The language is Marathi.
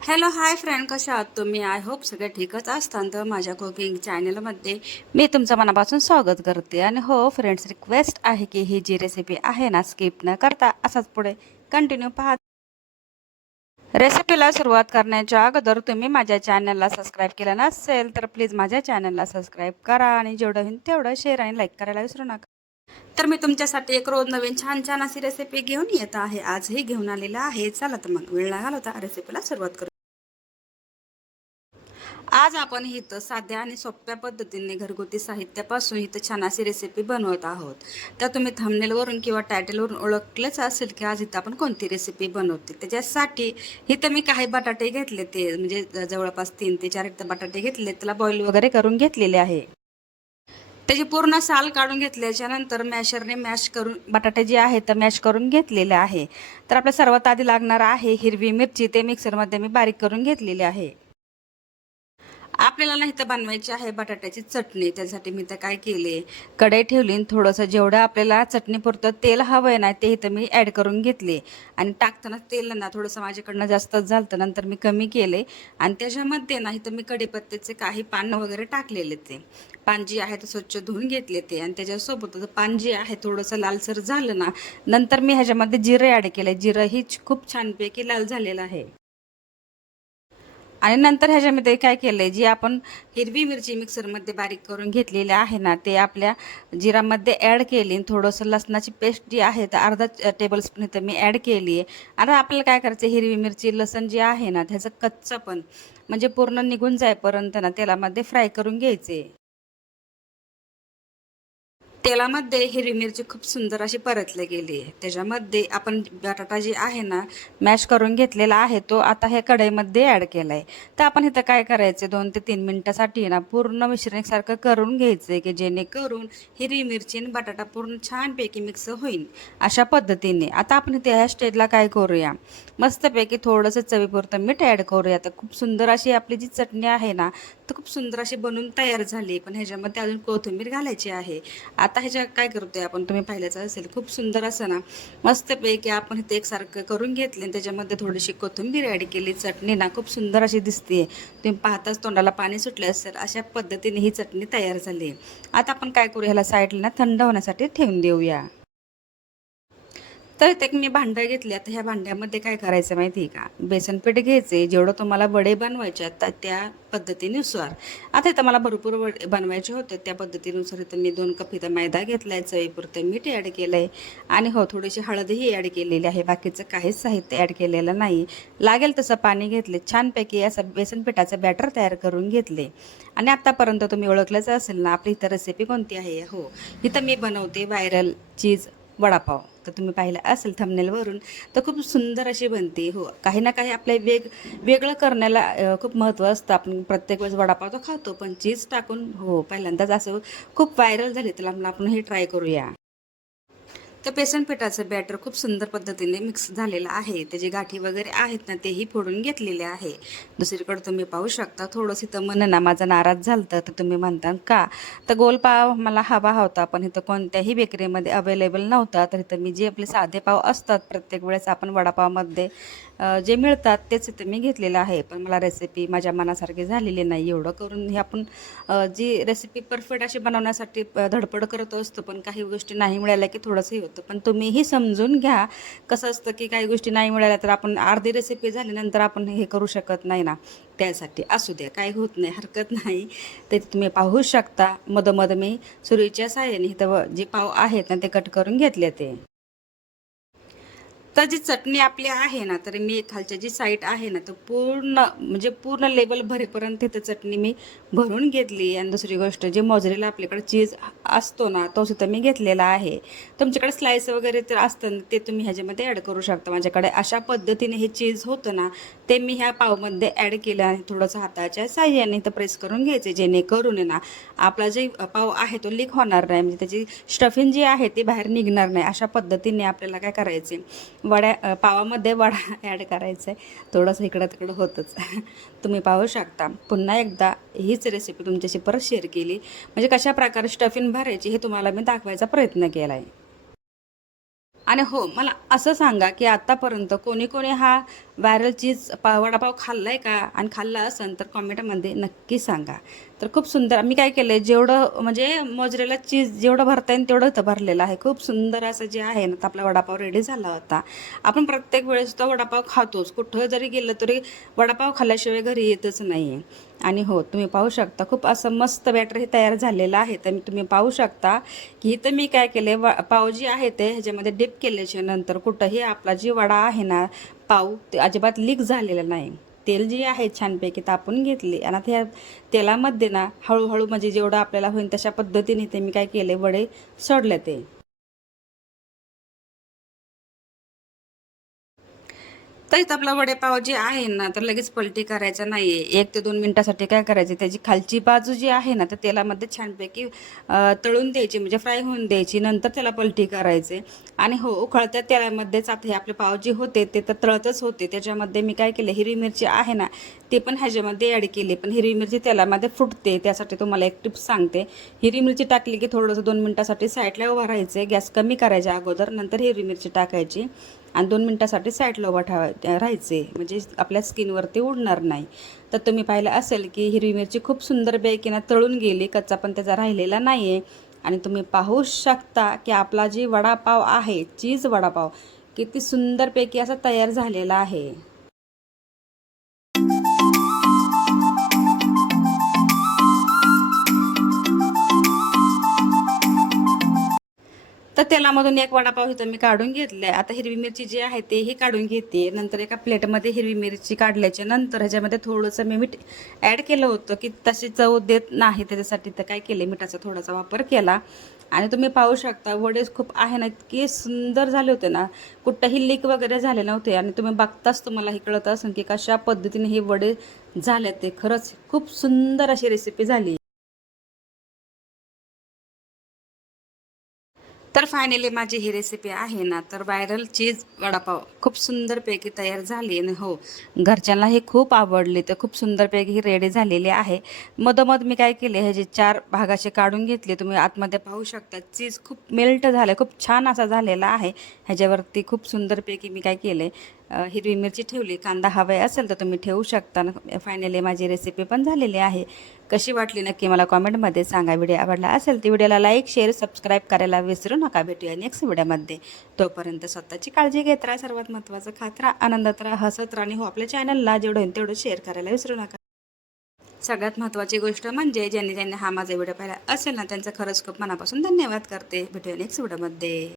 हॅलो हाय फ्रेंड, कशा आहात तुम्ही? आय होप सगळे ठीकच असतात. तर माझ्या कुकिंग चॅनलमध्ये मी तुमचं मनापासून स्वागत करते. आणि हो फ्रेंड्स, रिक्वेस्ट आहे की ही जी रेसिपी आहे ना, स्किप न करता असाच पुढे कंटिन्यू पहा. रेसिपीला सुरुवात करण्याच्या अगोदर तुम्ही माझ्या चॅनलला सबस्क्राईब केलं नसेल तर प्लीज माझ्या चॅनलला सबस्क्राईब करा आणि जेवढं होईल तेवढं शेअर आणि लाईक करायला विसरू नका. तर मी तुमच्यासाठी एक रोज नवीन छान छान अशी रेसिपी घेऊन येत आहे. आजही घेऊन आलेला आहे. चला तर मग वेळ न घालवता रेसिपीला सुरुवात करू. आज आपण इथं साध्या आणि सोप्या पद्धतीने घरगुती साहित्यापासून इथं छान अशी रेसिपी बनवत आहोत. तर तुम्ही थंबनेलवरून किंवा टायटलवरून ओळखलंच असेल की आज इथं आपण कोणती रेसिपी बनवते. त्याच्यासाठी इथं मी काही बटाटे घेतले, ते म्हणजे जवळपास 3 ते 4 इथं बटाटे घेतले, त्याला बॉईल वगैरे करून घेतलेले आहे. त्याची पूर्ण साल काढून घेतल्याच्या नंतर मॅशरने मॅश करून बटाटे जे आहेत तर मॅश करून घेतलेले आहे. तर आपल्या सर्वात आधी लागणार आहे हिरवी मिरची, ते मिक्सरमध्ये मी बारीक करून घेतलेली आहे. आपल्याला नाही तर बनवायची आहे बटाट्याची चटणी. त्यासाठी मी तर काय केले, कढई ठेवली आणि थोडंसं जेवढं आपल्याला चटणीपुरतं तेल हवं आहे ना, ते इथं मी ॲड करून घेतले. आणि टाकताना तेल ना थोडंसं माझ्याकडनं जास्तच झालं, नंतर मी कमी केले. आणि त्याच्यामध्ये ना इथं मी कढीपत्त्याचे काही पानं वगैरे टाकलेले. ते पान जे आहे ते स्वच्छ धुवून घेतले ते, आणि त्याच्यासोबत पान जे आहे थोडंसं लालसर झालं ना, नंतर मी ह्याच्यामध्ये जिरं ॲड केलं. जिरं ही खूप छानपैकी लाल झालेलं आहे. आणि नंतर ह्याच्यामध्ये काय केलं आहे, जी आपण हिरवी मिरची मिक्सरमध्ये बारीक करून घेतलेली आहे ना, ते आपल्या जिरामध्ये ॲड केली. आणि थोडंसं लसणाची पेस्ट जी आहे तर अर्धा टेबलस्पून इथं मी ॲड केली आहे. आता आपल्याला काय करायचं, हिरवी मिरची लसण जे आहे ना त्याचं कच्चं पण म्हणजे पूर्ण निघून जाईपर्यंत ना तेलामध्ये फ्राय करून घ्यायचे. तेलामध्ये हिरवी मिरची खूप सुंदर अशी परतली गेली आहे. त्याच्यामध्ये आपण बटाटा जे आहे ना मॅश करून घेतलेला आहे, तो आता ह्या कढईमध्ये ॲड केला आहे. तर आपण इथं काय करायचं, 2 ते 3 मिनिटासाठी ना पूर्ण मिश्रण एकसारखं करून घ्यायचं आहे, की जेणेकरून हिरवी मिरची आणि बटाटा पूर्ण छानपैकी मिक्स होईल अशा पद्धतीने. आता आपण इथे ह्या स्टेजला काय करूया, मस्तपैकी थोडंसं चवीपुरतं मीठ ॲड करूया. तर खूप सुंदर अशी आपली जी चटणी आहे ना, तर खूप सुंदर अशी बनून तयार झाली. पण ह्याच्यामध्ये अजून कोथिंबीर घालायची आहे. आता ह्याच्या काय करतोय आपण, तुम्ही पाहिलंच असेल, खूप सुंदर असं ना मस्तपैकी आपण इथे एकसारखं करून घेतले आणि त्याच्यामध्ये थोडीशी कोथिंबीर ॲड केली. चटणी ना खूप सुंदर अशी दिसते. तुम्ही पाहताच तोंडाला पाणी सुटले असेल, अशा पद्धतीने ही चटणी तयार झाली. आता आपण काय करू, ह्याला साईडला थंड होण्यासाठी ठेवून देऊया. तर ते मी भांडं घेतले. आता ह्या भांड्यामध्ये काय करायचं माहिती आहे का, बेसन पीठ घ्यायचे. जेवढं तुम्हाला वडे बनवायचे आहेत तर त्या पद्धतीनुसार. आता इथं मला भरपूर वडे बनवायचे होते, त्या पद्धतीनुसार इथं मी 2 कप इथं मैदा घेतला आहे, चवीपुरतं मीठ ॲड केलं आहे. आणि हो, थोडीशी हळदही ॲड केलेली आहे. बाकीचं काहीच साहित्य ॲड केलेलं नाही. लागेल तसं पाणी घेतले. छानपैकी असं बेसन पिठाचं बॅटर तयार करून घेतले. आणि आत्तापर्यंत तुम्ही ओळखलंच असेल ना आपली इथं रेसिपी कोणती आहे. हो, इथं मी बनवते व्हायरल चीज वडापाव. तर तुम्ही पाहिलं असेल थंबनेलवरून, तर खूप सुंदर अशी बनते. हो, काही ना काही आपल्या वेगळं करण्याला खूप महत्त्व असतं. आपण प्रत्येक वेळेस वडापाव तर खातो, पण चीज टाकून हो पहिल्यांदाच असं खूप व्हायरल झाले, तर आपण हे ट्राय करूया. तर बेसन पिठाचं बॅटर खूप सुंदर पद्धतीने मिक्स झालेलं आहे. त्याचे गाठी वगैरे आहेत ना, तेही फोडून घेतलेले आहे. दुसरीकडे तुम्ही पाहू शकता, थोडंसं इथं मन ना माझं नाराज झालं, तर तुम्ही म्हणता का, तर गोल पाव मला हवा होता, पण इथं कोणत्याही बेकरीमध्ये अवेलेबल नव्हता. तर इथं मी जे आपले साधे पाव असतात प्रत्येक वेळेस आपण वडापावमध्ये जे मिळतात तेच इथं मी घेतलेलं आहे. पण मला रेसिपी माझ्या मनासारखी झालेली नाही. एवढं करून हे आपण जी रेसिपी परफेक्ट अशी बनवण्यासाठी धडपड करत असतो, पण काही गोष्टी नाही मिळाल्या की थोडंसं हे होतं. पण तुम्हीही समजून घ्या, कसं असतं की काही गोष्टी नाही मिळाल्या तर आपण अर्धी रेसिपी झाल्यानंतर आपण हे करू शकत नाही ना, त्यासाठी असू द्या, काही होत नाही, हरकत नाही. ते तुम्ही पाहू शकता. मधोमध मी सुरीच्या साहाय्याने इथं जे पाव आहेत ना ते कट करून घेतले ते. तर जी चटणी आपली आहे ना, तर मी खालच्या जी साईड आहे ना, तर पूर्ण म्हणजे पूर्ण लेवल भरेपर्यंत तिथं चटणी मी भरून घेतली. आणि दुसरी गोष्ट, जे मोजरेला आपल्याकडे चीज असतो ना, तो सुद्धा मी घेतलेला आहे. तुमच्याकडे स्लाइस वगैरे तर असतं ना, ते तुम्ही ह्याच्यामध्ये ॲड करू शकता. माझ्याकडे अशा पद्धतीने हे चीज होतं ना, ते मी ह्या पावमध्ये ॲड केलं आणि थोडंसं हाताच्या साहाय्याने इथं प्रेस करून घ्यायचे, जेणेकरून आहे ना आपला जे पाव आहे तो लीक होणार नाही, म्हणजे त्याची स्टफिंग जी आहे ती बाहेर निघणार नाही. अशा पद्धतीने आपल्याला काय करायचे, पावामध्ये वडा ॲड करायचा आहे. थोडंसं इकडं तिकडं होतंच. तुम्ही पाहू शकता. पुन्हा एकदा हीच रेसिपी तुमच्याशी परत शेअर केली, म्हणजे कशाप्रकारे स्टफिंग भरायची हे तुम्हाला मी दाखवायचा प्रयत्न केला आहे. आणि हो, मला असं सांगा, की आत्तापर्यंत कोणी कोणी हा व्हायरल चीज वडापाव खाल्ला आहे का, आणि खाल्ला असेल तर कॉमेंटमध्ये नक्की सांगा. तर खूप सुंदर मी काय केलं आहे, जेवढं म्हणजे मोजरेला चीज जेवढं भरता येईल तेवढं इथं भरलेलं आहे. खूप सुंदर असं जे आहे ना, तर आपला वडापाव रेडी झाला होता. आपण प्रत्येक वेळेस तो वडापाव खातोच, कुठं जरी गेलं तरी वडापाव खाल्ल्याशिवाय घरी येतच नाही आहे. आणि हो, तुम्ही पाहू शकता खूप असं मस्त बॅटर हे तयार झालेलं आहे. तर तुम्ही पाहू शकता की इथं मी काय केले, पाव जी आहे ते ह्याच्यामध्ये डिप केल्याच्या नंतर कुठंही आपला जी वडा आहे ना पाव, ते अजिबात लीक झालेलं नाही. तेल जे आहे छानपैकी तापून घेतले, आणि त्या तेलामध्ये ना हळूहळू म्हणजे जेवढं आपल्याला होईल तशा पद्धतीने ते मी काय केले, वडे सोडले ते. तर इथं आपला वडेपाव जे आहे ना, तर लगेच पलटी करायचा नाही आहे. 1 ते 2 मिनिटासाठी काय करायचं, त्याची खालची बाजू जी आहे ना, तर तेलामध्ये छानपैकी तळून द्यायची, म्हणजे फ्राय होऊन द्यायची. नंतर त्याला पलटी करायचे. आणि हो, उकळत्या तेलामध्येच आता हे आपले पाव जे होते ते तर तळतच होते. त्याच्यामध्ये मी काय केलं, हिरवी मिरची आहे ना, ते पण ह्याच्यामध्ये ॲड केली. पण हिरवी मिरची तेलामध्ये फुटते, त्यासाठी तुम्हाला एक टिप्स सांगते. हिरवी मिरची टाकली की थोडंसं 2 मिनिटासाठी साईडला उभं राहायचं. गॅस कमी करायचा अगोदर, नंतर हिरवी मिरची टाकायची. आणि 2 मिनिटासाठी साईडला उभा राहायचे, म्हणजे आपल्या स्किनवरती उडणार नाही. तर तुम्ही पाहिलं असेल की हिरवी मिरची खूप सुंदरपैकी ना तळून गेली, कच्चा पण त्याचा राहिलेला नाही आहे. आणि तुम्ही पाहू शकता की आपला जी वडापाव आहे, चीज वडापाव, किती सुंदरपैकी असा तयार झालेला आहे. तर तेलामधून एक वडापाव इथं मी काढून घेतलाय. आता हिरवी मिरची जी आहे तेही काढून घेते. नंतर एका प्लेटमध्ये हिरवी मिरची काढल्याच्या नंतर ह्याच्यामध्ये थोडंसं मी मीठ ॲड केलं होतं की तशी चव देत नाही, त्याच्यासाठी तर काय केले, मिठाचा थोडासा वापर केला. आणि तुम्ही पाहू शकता वडे खूप आहे ना इतके सुंदर झाले होते ना, कुठंही लीक वगैरे झाले नव्हते. आणि तुम्ही बघताच तुम्हाला हे कळत असेल की कशा पद्धतीने हे वडे झाले. ते खरंच खूप सुंदर अशी रेसिपी झाली. तर फायनली माझी ही रेसिपी आहे ना, तर व्हायरल चीज वडापाव खूप सुंदरपैकी तयार झाली. आणि हो, घरच्यांना हे खूप आवडली. तर खूप सुंदरपैकी ही रेडी झालेली आहे. मधोमध मी काय केले, ह्याचे 4 भाग असे काढून घेतले. तुम्ही आतमध्ये पाहू शकता चीज खूप मेल्ट झालं, खूप छान असा झालेला आहे. ह्याच्यावरती खूप सुंदरपैकी मी काय केले, हिरवी मिरची ठेवली. कांदा हवा असेल तर तुम्ही ठेवू शकता. फायनली माझी रेसिपी पण झालेली आहे. कशी वाटली नक्की मला कॉमेंटमध्ये सांगा. व्हिडिओ आवडला असेल तर व्हिडिओला लाईक, शेअर, सबस्क्राईब करायला विसरू नका. भेटूया नेक्स्ट व्हिडिओमध्ये. तोपर्यंत स्वतःची काळजी घेत राहा. सर्वात महत्त्वाचं खात राहा, आनंदात राहा, हसत राहा. आणि हो, आपल्या चॅनलला जेवढं होईल तेवढं शेअर करायला विसरू नका. सगळ्यात महत्त्वाची गोष्ट म्हणजे ज्यांनी ज्यांनी हा माझा व्हिडिओ पाहिला असेल ना, त्यांचं खरंच खूप मनापासून धन्यवाद करते. भेटूया नेक्स्ट व्हिडिओमध्ये.